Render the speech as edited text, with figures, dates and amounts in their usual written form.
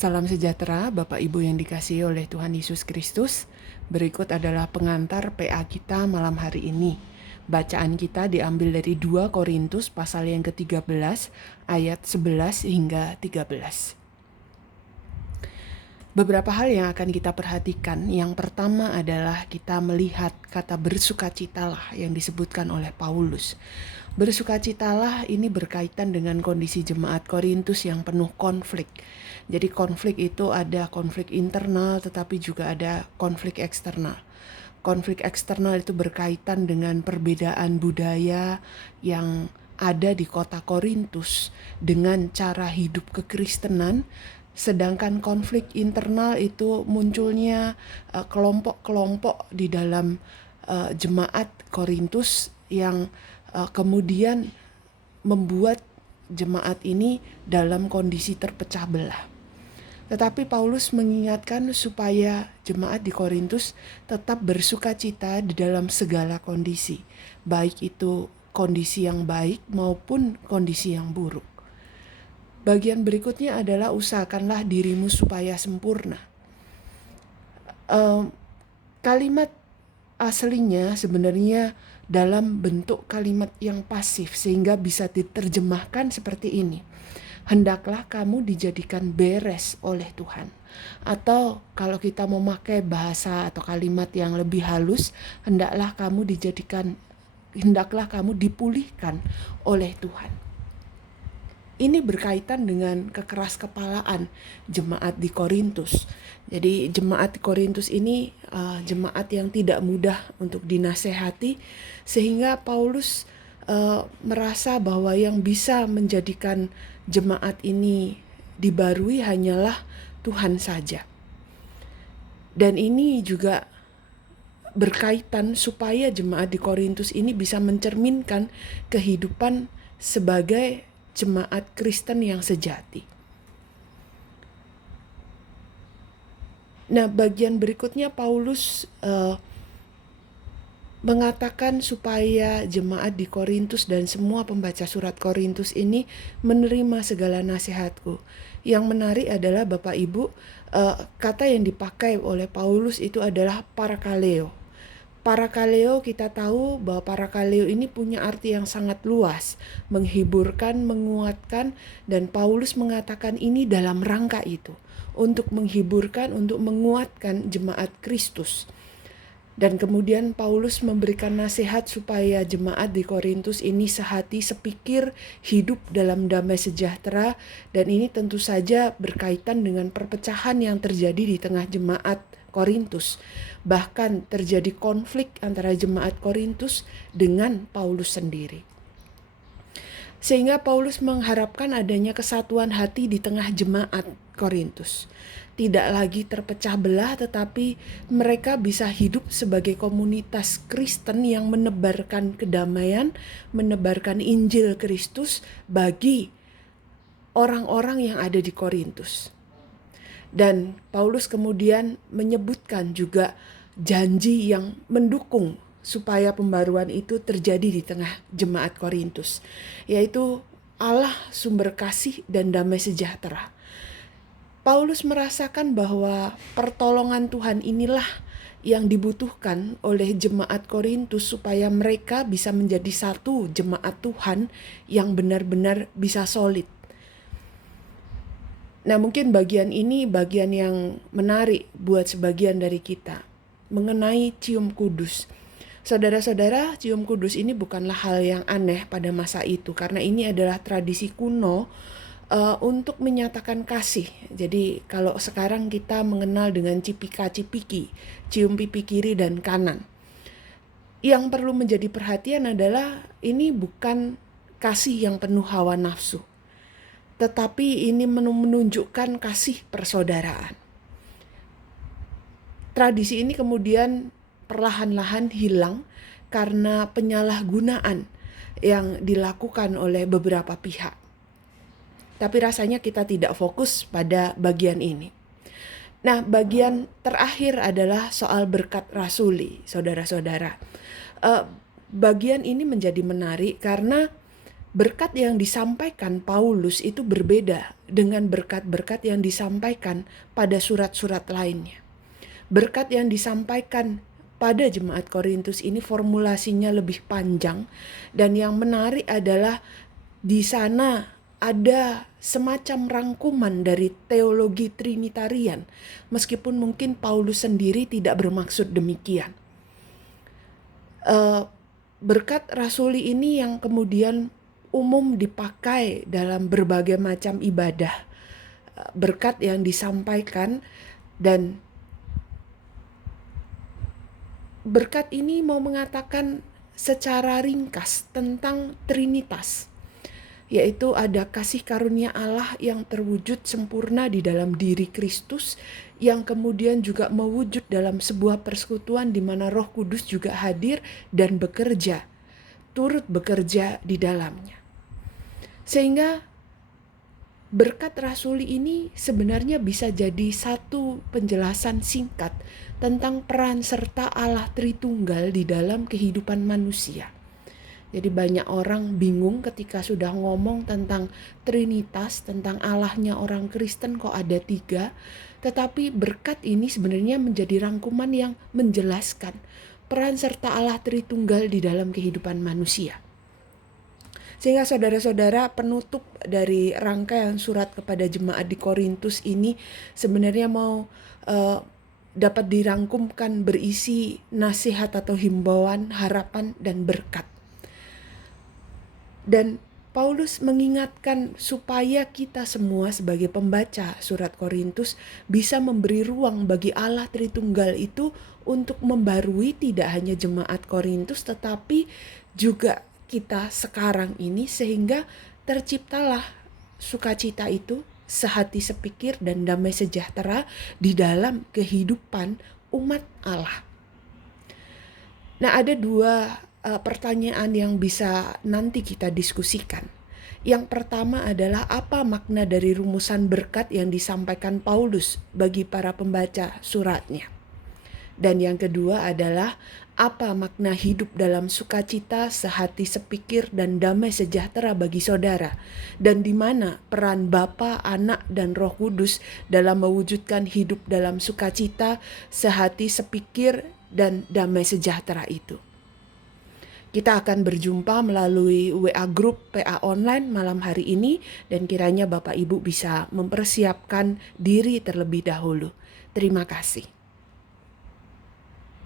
Salam sejahtera Bapak Ibu yang dikasihi oleh Tuhan Yesus Kristus. Berikut adalah pengantar PA kita malam hari ini. Bacaan kita diambil dari 2 Korintus pasal yang ke-13 ayat 11 hingga 13. Beberapa hal yang akan kita perhatikan. Yang pertama adalah kita melihat kata bersukacitalah yang disebutkan oleh Paulus. Bersukacitalah ini berkaitan dengan kondisi jemaat Korintus yang penuh konflik. Jadi konflik itu ada konflik internal tetapi juga ada konflik eksternal. Konflik eksternal itu berkaitan dengan perbedaan budaya yang ada di kota Korintus dengan cara hidup kekristenan. Sedangkan konflik internal itu munculnya kelompok-kelompok di dalam jemaat Korintus yang kemudian membuat jemaat ini dalam kondisi terpecah belah. Tetapi Paulus mengingatkan supaya jemaat di Korintus tetap bersukacita di dalam segala kondisi, baik itu kondisi yang baik maupun kondisi yang buruk. Bagian berikutnya adalah usahakanlah dirimu supaya sempurna. Kalimat aslinya sebenarnya dalam bentuk kalimat yang pasif sehingga bisa diterjemahkan seperti ini. Hendaklah kamu dijadikan beres oleh Tuhan. Atau kalau kita memakai bahasa atau kalimat yang lebih halus, hendaklah kamu dipulihkan oleh Tuhan. Ini berkaitan dengan kekeraskepalaan jemaat di Korintus. Jadi jemaat di Korintus ini jemaat yang tidak mudah untuk dinasehati, sehingga Paulus merasa bahwa yang bisa menjadikan jemaat ini dibarui hanyalah Tuhan saja. Dan ini juga berkaitan supaya jemaat di Korintus ini bisa mencerminkan kehidupan sebagai jemaat Kristen yang sejati. Nah, bagian berikutnya Paulus mengatakan supaya jemaat di Korintus dan semua pembaca surat Korintus ini menerima segala nasihatku. Yang menarik adalah Bapak Ibu, kata yang dipakai oleh Paulus itu adalah parakaleo. Parakaleo, kita tahu bahwa parakaleo ini punya arti yang sangat luas, menghiburkan, menguatkan, dan Paulus mengatakan ini dalam rangka itu, untuk menghiburkan, untuk menguatkan jemaat Kristus. Dan kemudian Paulus memberikan nasihat supaya jemaat di Korintus ini sehati, sepikir, hidup dalam damai sejahtera. Dan ini tentu saja berkaitan dengan perpecahan yang terjadi di tengah jemaat Korintus. Bahkan terjadi konflik antara jemaat Korintus dengan Paulus sendiri. Sehingga Paulus mengharapkan adanya kesatuan hati di tengah jemaat Korintus. Tidak lagi terpecah belah, tetapi mereka bisa hidup sebagai komunitas Kristen yang menebarkan kedamaian, menebarkan Injil Kristus bagi orang-orang yang ada di Korintus. Dan Paulus kemudian menyebutkan juga janji yang mendukung supaya pembaruan itu terjadi di tengah jemaat Korintus, yaitu Allah sumber kasih dan damai sejahtera. Paulus merasakan bahwa pertolongan Tuhan inilah yang dibutuhkan oleh jemaat Korintus supaya mereka bisa menjadi satu jemaat Tuhan yang benar-benar bisa solid. Nah, mungkin bagian ini bagian yang menarik buat sebagian dari kita mengenai cium kudus. Saudara-saudara, cium kudus ini bukanlah hal yang aneh pada masa itu, karena ini adalah tradisi kuno untuk menyatakan kasih. Jadi kalau sekarang kita mengenal dengan cipika-cipiki, cium pipi kiri dan kanan. Yang perlu menjadi perhatian adalah ini bukan kasih yang penuh hawa nafsu, tetapi ini menunjukkan kasih persaudaraan. Tradisi ini kemudian perlahan-lahan hilang karena penyalahgunaan yang dilakukan oleh beberapa pihak. Tapi rasanya kita tidak fokus pada bagian ini. Nah, bagian terakhir adalah soal berkat rasuli, saudara-saudara. Bagian ini menjadi menarik karena berkat yang disampaikan Paulus itu berbeda dengan berkat-berkat yang disampaikan pada surat-surat lainnya. Berkat yang disampaikan pada jemaat Korintus ini formulasinya lebih panjang, dan yang menarik adalah di sana ada semacam rangkuman dari teologi Trinitarian, meskipun mungkin Paulus sendiri tidak bermaksud demikian. Berkat rasuli ini yang kemudian umum dipakai dalam berbagai macam ibadah. Berkat yang disampaikan, dan berkat ini mau mengatakan secara ringkas tentang Trinitas, yaitu ada kasih karunia Allah yang terwujud sempurna di dalam diri Kristus, yang kemudian juga mewujud dalam sebuah persekutuan di mana Roh Kudus juga hadir dan bekerja, turut bekerja di dalamnya. Sehingga berkat rasuli ini sebenarnya bisa jadi satu penjelasan singkat tentang peran serta Allah Tritunggal di dalam kehidupan manusia. Jadi banyak orang bingung ketika sudah ngomong tentang Trinitas, tentang Allahnya orang Kristen kok ada 3. Tetapi berkat ini sebenarnya menjadi rangkuman yang menjelaskan peran serta Allah Tritunggal di dalam kehidupan manusia. Sehingga saudara-saudara, penutup dari rangkaian surat kepada jemaat di Korintus ini sebenarnya mau dapat dirangkumkan berisi nasihat atau himbauan, harapan, dan berkat. Dan Paulus mengingatkan supaya kita semua sebagai pembaca surat Korintus bisa memberi ruang bagi Allah Tritunggal itu untuk membarui tidak hanya jemaat Korintus tetapi juga kita sekarang ini, sehingga terciptalah sukacita itu, sehati sepikir dan damai sejahtera di dalam kehidupan umat Allah. Nah, ada 2 pertanyaan yang bisa nanti kita diskusikan. Yang pertama adalah apa makna dari rumusan berkat yang disampaikan Paulus bagi para pembaca suratnya. Dan yang kedua adalah apa makna hidup dalam sukacita, sehati sepikir, dan damai sejahtera bagi saudara, dan di mana peran Bapa, Anak, dan Roh Kudus dalam mewujudkan hidup dalam sukacita, sehati sepikir, dan damai sejahtera itu. Kita akan berjumpa melalui WA Group PA Online malam hari ini, dan kiranya Bapak Ibu bisa mempersiapkan diri terlebih dahulu. Terima kasih.